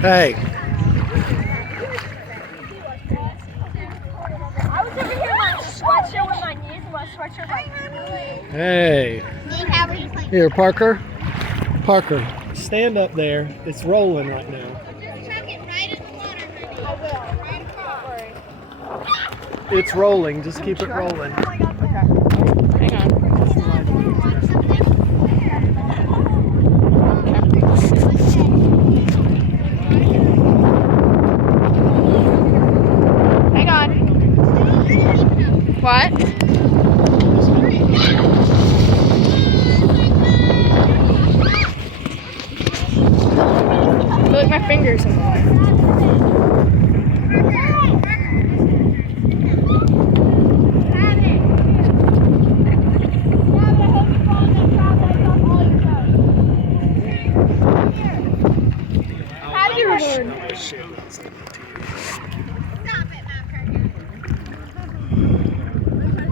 Hey. I was over here in my sweatshirt with my knees and my sweatshirt like. Hey. Here, Parker. Parker, stand up there. It's rolling right now. It's rolling. Just keep it rolling. Hang on. Hang on. What? I feel like my fingers in the way. How do you